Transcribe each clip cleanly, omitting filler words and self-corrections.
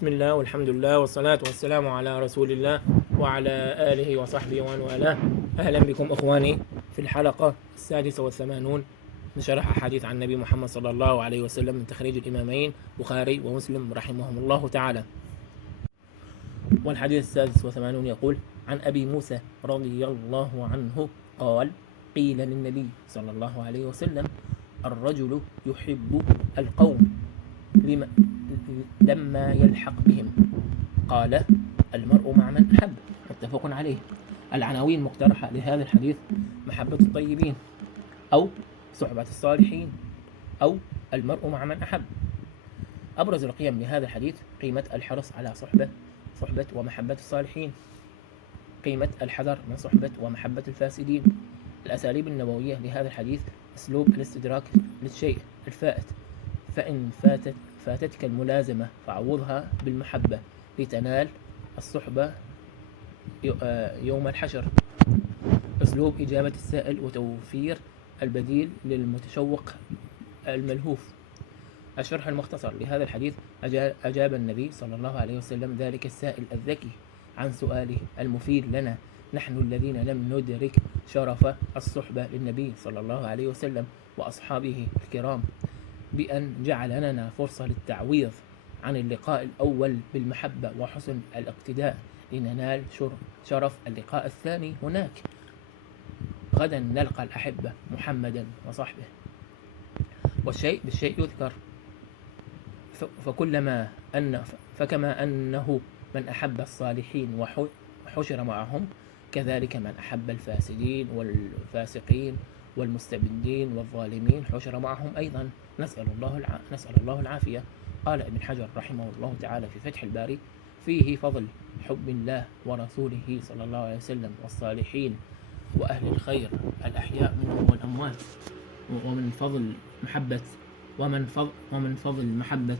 بسم الله والحمد لله والصلاة والسلام على رسول الله وعلى آله وصحبه ومن والاه. أهلا بكم إخواني في الحلقة 86 من شرح أحاديث عن النبي محمد صلى الله عليه وسلم من تخريج الإمامين بخاري ومسلم رحمهم الله تعالى. والحديث 86 يقول: عن أبي موسى رضي الله عنه قال: قيل للنبي صلى الله عليه وسلم: الرجل يحب القوم لما يلحق بهم، قال: المرء مع من أحب. متفق عليه. العناوين مقترحة لهذا الحديث: محبة الطيبين، أو صحبة الصالحين، أو المرء مع من أحب. أبرز القيم لهذا الحديث: قيمة الحرص على صحبة ومحبة الصالحين، قيمة الحذر من صحبة ومحبة الفاسدين. الأساليب النبوية لهذا الحديث: أسلوب الاستدراك للشيء الفائت، فإن فاتتك الملازمة فعوضها بالمحبة لتنال الصحبة يوم الحشر. أسلوب إجابة السائل وتوفير البديل للمتشوق الملهوف. الشرح المختصر لهذا الحديث: أجاب النبي صلى الله عليه وسلم ذلك السائل الذكي عن سؤاله المفيد لنا نحن الذين لم ندرك شرف الصحبة للنبي صلى الله عليه وسلم وأصحابه الكرام، بأن جعل لنا فرصة للتعويض عن اللقاء الأول بالمحبة وحسن الاقتداء لننال شرف اللقاء الثاني هناك. غدا نلقى الأحبة محمدا وصحبه. والشيء بالشيء يذكر، فكما أنه من أحب الصالحين وحشر معهم، كذلك من أحب الفاسدين والفاسقين والمستبدين والظالمين حشر معهم أيضا. نسأل الله العافية. قال ابن حجر رحمه الله تعالى في فتح الباري: فيه فضل حب الله ورسوله صلى الله عليه وسلم والصالحين وأهل الخير الأحياء منهم والأموات، ومن فضل محبة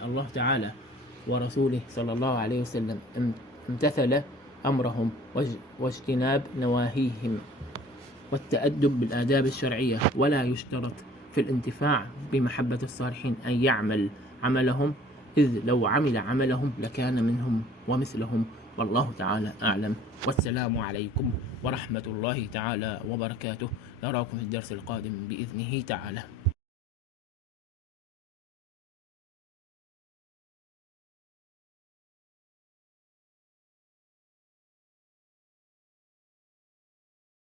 الله تعالى ورسوله صلى الله عليه وسلم امتثل أمرهم واجتناب نواهيهم والتأدب بالآداب الشرعية. ولا يشترط في الانتفاع بمحبة الصالحين أن يعمل عملهم، إذ لو عمل عملهم لكان منهم ومثلهم. والله تعالى أعلم. والسلام عليكم ورحمة الله تعالى وبركاته. نراكم في الدرس القادم بإذنه تعالى.